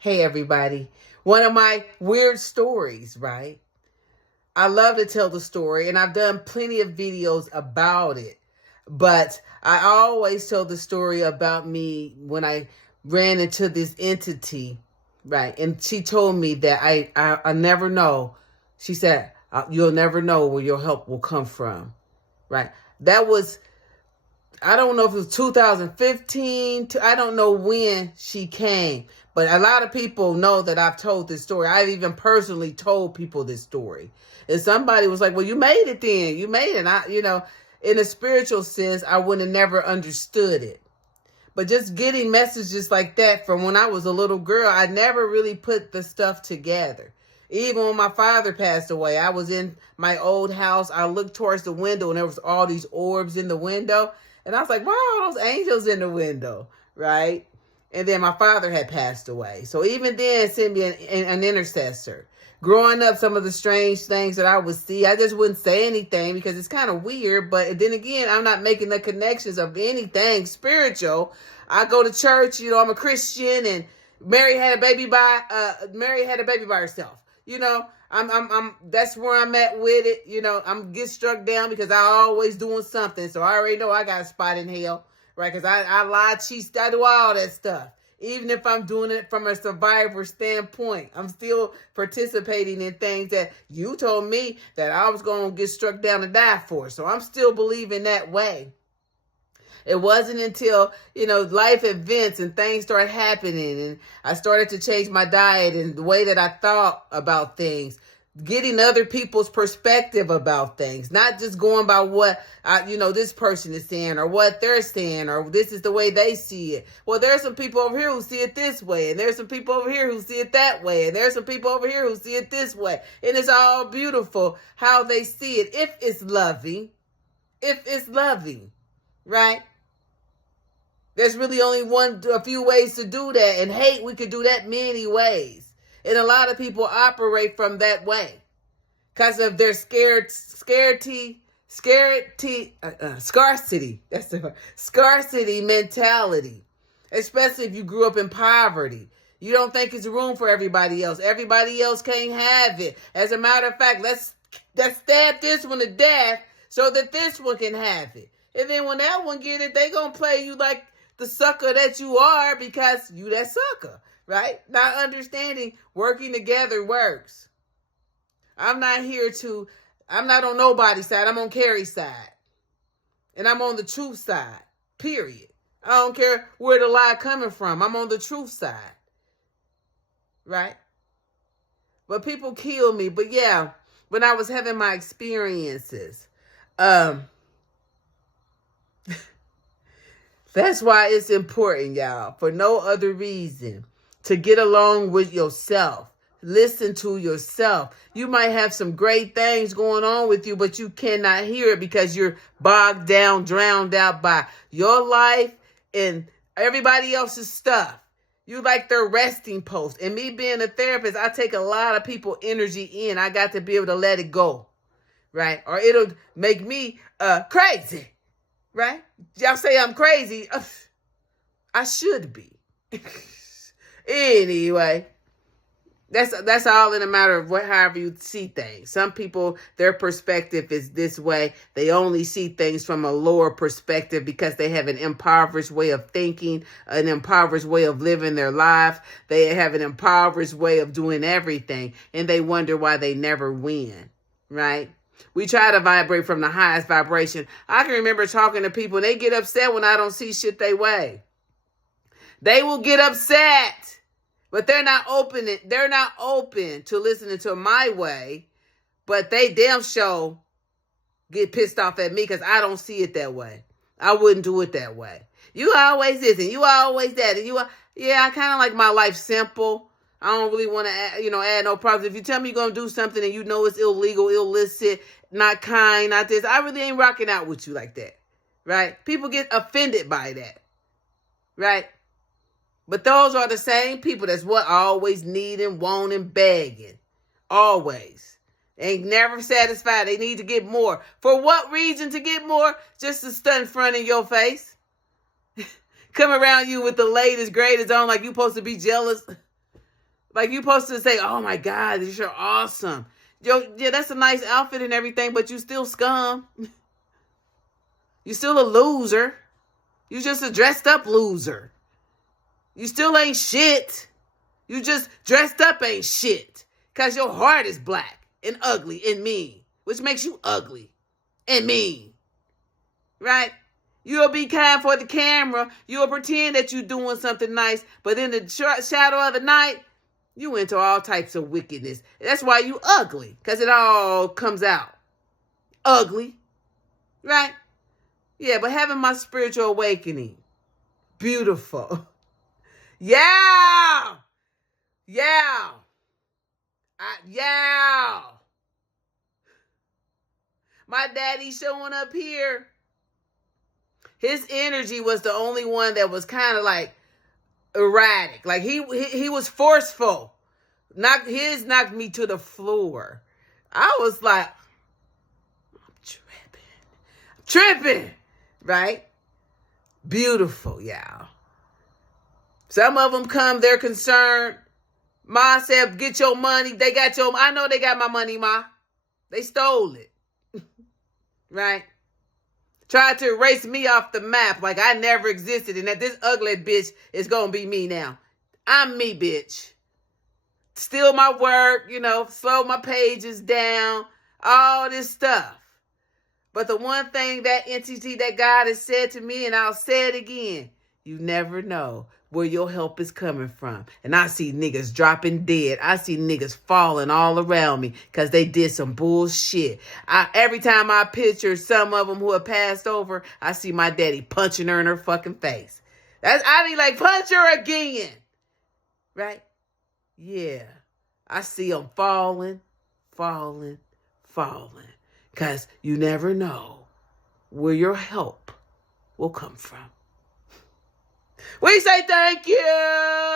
Hey, everybody. One of my weird stories, right? I love to tell the story, and I've done plenty of videos about it. But I always tell the story about me when I ran into this entity, right? And she told me that I never know. She said, you'll never know where your help will come from, right? That was, I don't know if it was 2015. I don't know when she came, but a lot of people know that I've told this story. I've even personally told people this story. And somebody was like, well, you made it then. You made it. In a spiritual sense, I would have never understood it. But just getting messages like that from when I was a little girl, I never really put the stuff together. Even when my father passed away, I was in my old house. I looked towards the window and there was all these orbs in the window. And I was like, wow, those angels in the window, right? And then my father had passed away. So even then, sent me an intercessor. Growing up, some of the strange things that I would see, I just wouldn't say anything because it's kind of weird. But then again, I'm not making the connections of anything spiritual. I go to church, I'm a Christian, and Mary had a baby by herself. I'm that's where I'm at with it. I'm get struck down because I always doing something. So I already know I got a spot in hell, right? Because I lie, cheat, I do all that stuff. Even if I'm doing it from a survivor standpoint, I'm still participating in things that you told me that I was going to get struck down and die for. So I'm still believing that way. It wasn't until, life events and things started happening and I started to change my diet and the way that I thought about things, getting other people's perspective about things, not just going by what, this person is saying or what they're saying or this is the way they see it. Well, there's some people over here who see it this way and there's some people over here who see it that way and there's some people over here who see it this way. And it's all beautiful how they see it if it's loving, right? There's really only a few ways to do that. And hate, we could do that many ways. And a lot of people operate from that way because of their scarcity. That's the word. Scarcity mentality, especially if you grew up in poverty. You don't think it's room for everybody else. Everybody else can't have it. As a matter of fact, let's stab this one to death so that this one can have it. And then when that one get it, they gonna play you like the sucker that you are because you that sucker, right? Not understanding working together works. I'm not on nobody's side. I'm on Carrie's side. And I'm on the truth side, period. I don't care where the lie coming from. I'm on the truth side, right? But people kill me. But yeah, when I was having my experiences, that's why it's important, y'all, for no other reason, to get along with yourself. Listen to yourself. You might have some great things going on with you, but you cannot hear it because you're bogged down, drowned out by your life and everybody else's stuff. You like their resting post. And me being a therapist, I take a lot of people's energy in. I got to be able to let it go, right? Or it'll make me crazy. Right? Y'all say I'm crazy. I should be. Anyway, that's all in a matter of however you see things. Some people, their perspective is this way. They only see things from a lower perspective because they have an impoverished way of thinking, an impoverished way of living their life. They have an impoverished way of doing everything, and they wonder why they never win, right? We try to vibrate from the highest vibration. I can remember talking to people and they get upset when I don't see shit they way. They will get upset, but they're not open to listening to my way, but they damn sure get pissed off at me because I don't see it that way. I wouldn't do it that way. You always this and you always that. And I kind of like my life simple. I don't really want to add no problems. If you tell me you're going to do something and you know it's illegal, illicit, not kind, not this, I really ain't rocking out with you like that, right? People get offended by that, right? But those are the same people that's what always needing, wanting, begging. Always. They ain't never satisfied. They need to get more. For what reason to get more? Just to stunt in front of your face. Come around you with the latest, greatest on like you supposed to be jealous. Like you supposed to say, oh my God, you're awesome. Yo, yeah, that's a nice outfit and everything, but you still scum. You still a loser. You just a dressed up loser. You still ain't shit. You just dressed up ain't shit. Because your heart is black and ugly and mean, which makes you ugly and mean. Right? You'll be kind for the camera. You'll pretend that you're doing something nice, but in the shadow of the night, you into all types of wickedness. That's why you ugly, because it all comes out. Ugly. Right? Yeah, but having my spiritual awakening. Beautiful. Yeah. Yeah. Yeah. My daddy showing up here. His energy was the only one that was kind of like erratic. Like he was forceful. His knocked me to the floor. I was like, I'm tripping. Right? Beautiful, y'all. Some of them come, they're concerned. Ma said, get your money. They got your, I know they got my money, Ma. They stole it. Right? Tried to erase me off the map like I never existed and that this ugly bitch is going to be me now. I'm me, bitch. Steal my work, slow my pages down, all this stuff. But the one thing, that entity that God has said to me, and I'll say it again, you never know where your help is coming from. And I see niggas dropping dead. I see niggas falling all around me because they did some bullshit. Every time I picture some of them who have passed over, I see my daddy punching her in her fucking face. I be like, punch her again. Right? Yeah. I see them falling. Because you never know where your help will come from. We say thank you.